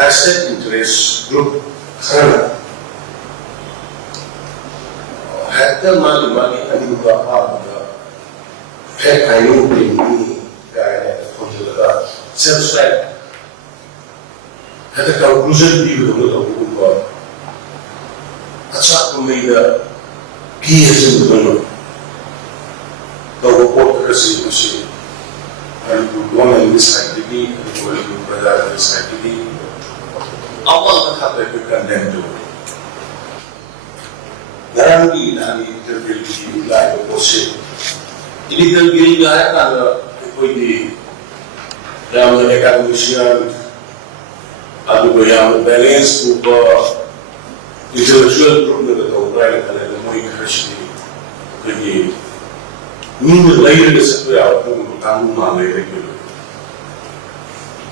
vested interest group khana hatta mali aninga abuga he kainu ni kaya fonjula subscribe hatta conclusion di do ko acha kumida ki hasin do the report kasi and woman this activity and brother this activity awal kata ke condemn to garanti nani terjadi lain proses ini terjadi gaya kalau koi di dalam mereka usia ada yang balance upah intellectual problem atau orang yang mau ikhlas ini Minggu lain ada satu yang kamu malah lagi.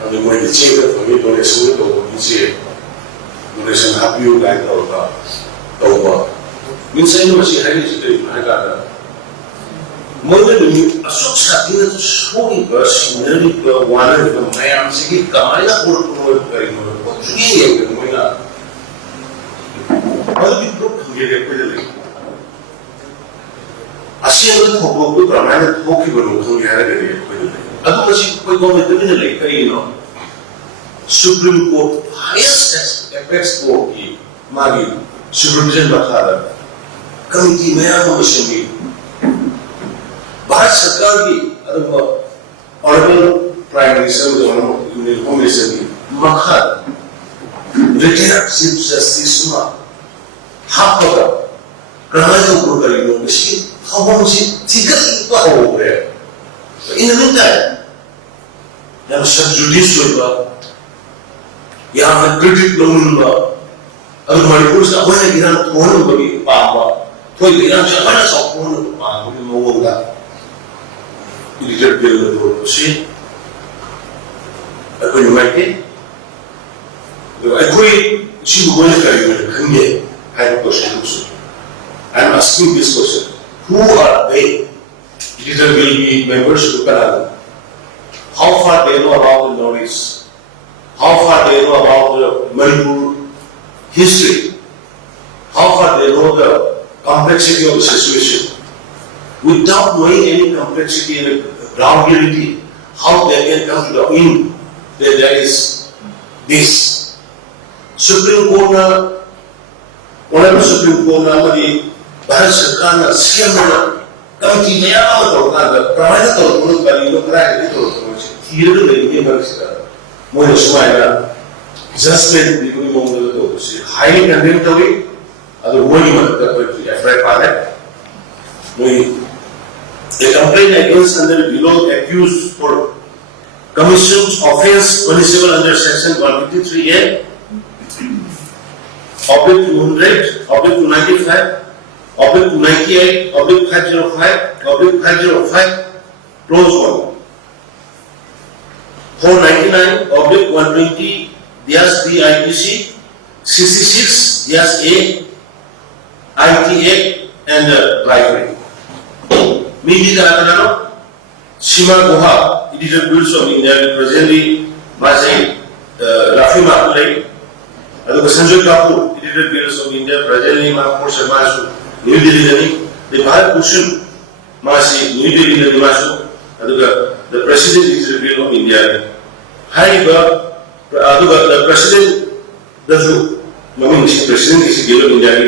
Ada mau dicek atau ni boleh suruh atau dicek, boleh sengapi orang tahu apa. Misalnya masih hari itu mereka ada. Mungkin ini asal saat ini tu semua bers dari kewangan itu macam sikit kamai nak urut kari urut. Jadi yang kemudian, kalau diprok dia lagi. Asyik orang tu ramai hoki beruntung dia ada dia. Aku masih kau government tu ni lagi kari no. Supreme Court highest apex court ki magi supervision bakal committee मैंने machine की भारत सरकार की अगर Honorable Prime Minister जो है Honorable Minister की मखा retired Chief Justice मा हाथ पकड़ करना जो ऊपर करी no machine how much ticket over there. In the meantime, there was some judicial, you have a critic loan, other Manipur is a way to get out of one of the Papa, to get out of one of the Papa, in Moga. You did build the road, see? I couldn't make it. I agree, she won't come here. I have a question. I'm asking this question. Who are they? Either will be members of the panel. How far they know about the Northeast? How far they know about the Manipur history? How far they know the complexity of the situation? Without knowing any complexity and ground reality, how they can come to the end that there is this. Supreme Court, whatever Supreme Court, Bharat सरकार ने CM ने committee में आवाज उठाना प्रमाणित तौर पर करी लोग कराए नहीं तो मुझे धीरे धीरे ये बरसता मुझे सुनाया जजमेंट भी कोई मामला तो उसे हाईली कंडेम्नेटरी अगर वो ही मत कर कोई एफआईआर फाइल मुझे a complaint against under below accused for commissioned offence punishable under section 153A Oblique 200 Oblique 295 Oblique 98, Oblique 505, Oblique 505, close one. 499, Oblique 120, Dias B IPC, 66, Dias A, ITA, and library. Media Atanano, Shima Guha, editor Bills of India, presently Mazai, Rafi Makulai, Sanjay Kapoor, editor Bills of India, presently Mahmoud Sharma. New Delhi, the Bharat Bhushan, Masi, New Delhi, Masu, the President is the Bill of India. However, the President, the President is the Bill of India, the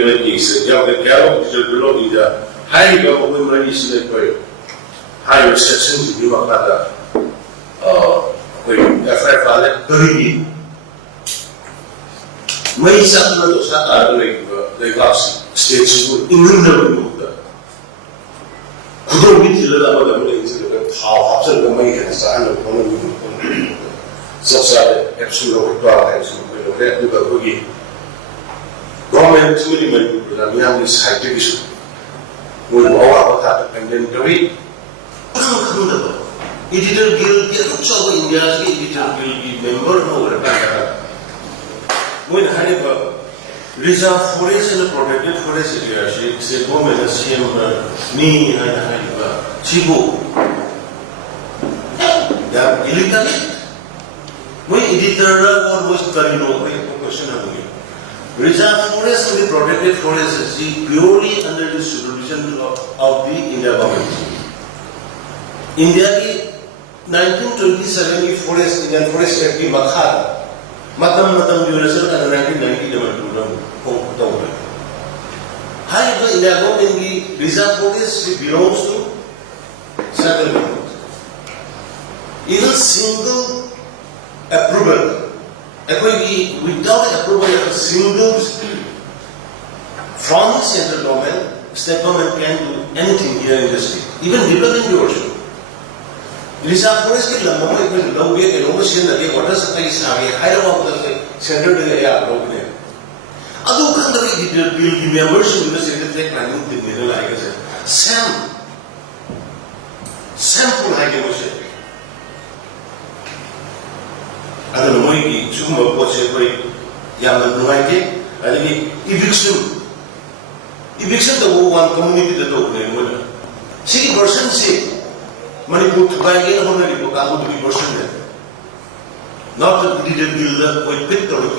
Bill of India. However, women is the high reception to give up that FIR Kuki. May something to start like us. States would innumerable. Could not be how often the money has signed upon a such absolute government to this high division will all have a pandemic. It didn't give India's editor will be member of the when however reserve forest and protected forest area, she government has seen me Chibu. They are illegal. My editor or most question reserve forest and the protected forest is purely under the supervision of the India government. India 1927 forest Indian Forest Act Makhar Matam duration and 1990 however, India government reserve forest belongs to central government. Even single approval, without approval of a single from the central government, state government can do anything here in the state, even developing the ocean. Reserve forest के लंबा में कोई लोग भी के लोग share लगे water supply सागे हाई लेवल पर सेंटर de या लोग ने अदू कंदर की बिल की मेंबरशिप में सेंटर ट्रैक प्लानिंग दिन में लाएगा सर सैंपल है के मुझे अदू लोगों की चुम्बा पोचे कोई या मनोवाई के अदू की eviction तो वो वन कम्युनिटी तो होने वाला सिटी पर्सन से Manipur to buy again on the book, I would be person there. Not that we didn't build up with pit or with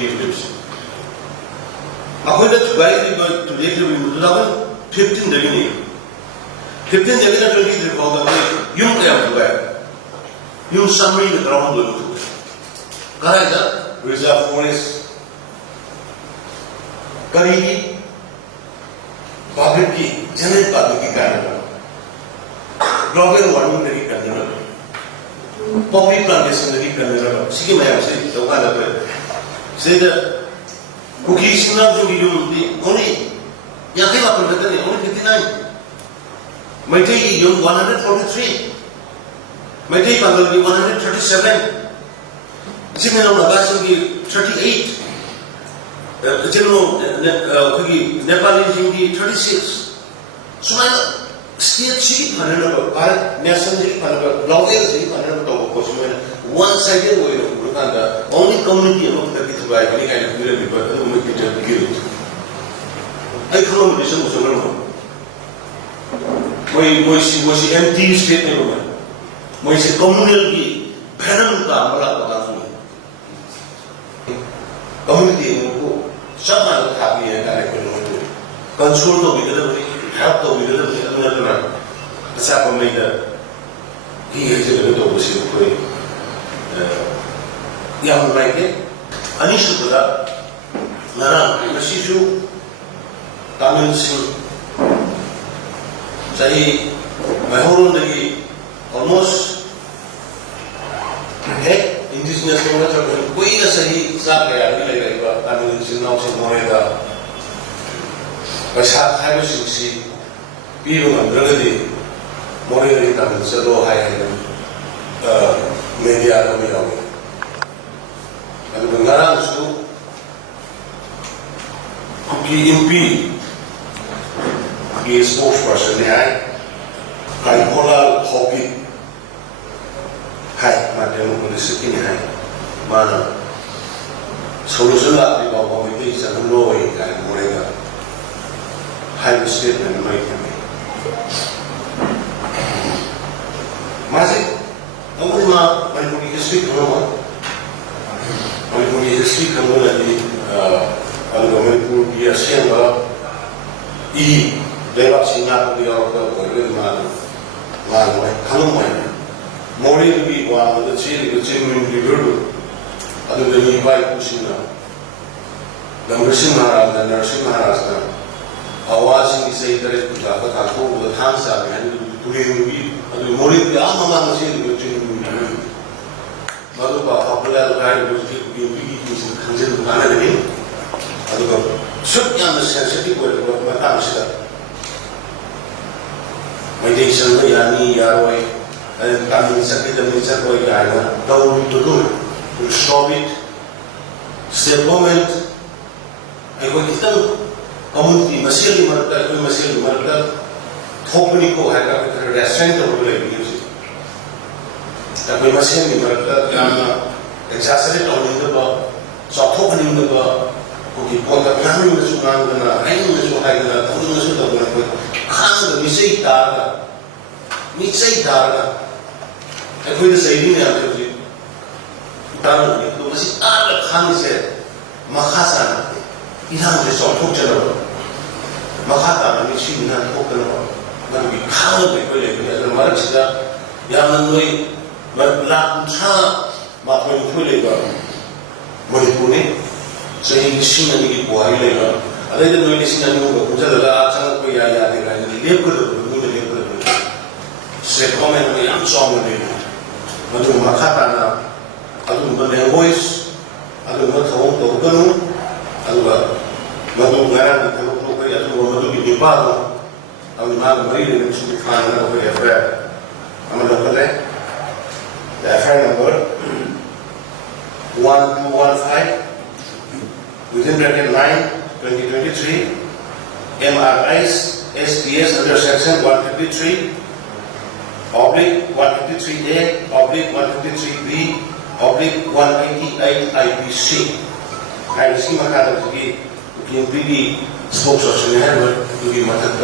I went to buy it to later we would love 15 the beginning. 15 the beginning of the way, you have to buy. You summary the ground will do. Karaja, reserve forest, Kariki, Babiki, Janet Babiki Canada. Global warming नहीं करने वाला, poppy plantation नहीं करने वाला, सीखे मैं आपसे तो क्या लगता है? सेदा Kuki सिंगल जो वीडियो होती, कौनी यहाँ के बात करते हैं, कौनी 59, मैंने ये यूं 143, मैंने ये पंद्रह की 137, जिसमें हम लगाते हैं कि 38, जिन्होंने कुकी नेपाली जिनकी 36, सुनाया state chief Bharat national chief global chief one sided way of only community of the people by any kind of people who make it guilt. I come with some was empty statement. Was a community panel community somehow happy and I can control the delivery. Help the middle of the Sapa made he is a little bit young like it. Anisha Buddha, Nara, Mashishu, Tamil Singh, Say, my whole day almost indigenous knowledge. We are saying, Saka, Tamil Singh, now some more. Pasal hari suci, biru mengerti, morang kita mensedo hai media kami awal. Kalau mengarang itu, Kuki Inpi, Kuki Spokesperson ni hai, kai kola hobi, hai macam polisi ni hai, mana solusi lah di bawah komite jangan loi kai morang. High statement like me. Masih, kamu mah Manipur history kamu Manipur history kamu lagi kalau Manipur dia siapa lewat Singapura dia orang berlebih mana kamu mana Mori lebih wah ada ciri lebih dulu ada lebih baik pusingnya dan bersimara dan narsimara आवाज़ की सही तरह कुछ आपका काकों को धान साल में हमें पूरे रूपी अभी मोड़ी पे आम मांग से बच्चे ने मालूम बात अपने लगाए बच्चे को भी किसी खंडे दुकान लगे अभी तो सब यहाँ में सेंसिटिव कोई तो मैं काम से कर मैं देख सकता यानी यार वो काम नहीं सकते जब नहीं सकते कोई आएगा तो वो तो stop it step moment एक वो कितना community masih di mereka company ko hai ka restaurant to bole music tapi masih di mereka yang exaggerate on the ba so company the ba ko ki ko ta plan ni su nang na ai ni su hai na to ni su to na ko khan da misai ta ai ko da sai ni na ko ji ta na ni to masi ala khang se makha sana ilang se so thok chalo makha ta ni chi na thok chalo na bi khang be ko le ni ala mar chida ya man noi la tha ma ko ko le ba Manipur ni sei sing ni ko ai le ba ala de noi ni sing ni ko ja la chang ko ya de ga ni le ko ni le ko se come no yang song ni madu makha ta na adu no voice adu no thong to ganu adu ba madu ngara ni ko ko ya adu madu ni ba no adu ma mari ni chu khan na ko ya FIR amado ko le the FIR number 1215 within bracket 9 2023 MRIs SDS under section 153 oblique 153A oblique 153B oblique 188 IPC and see makata to be Inpi spokesperson to be matak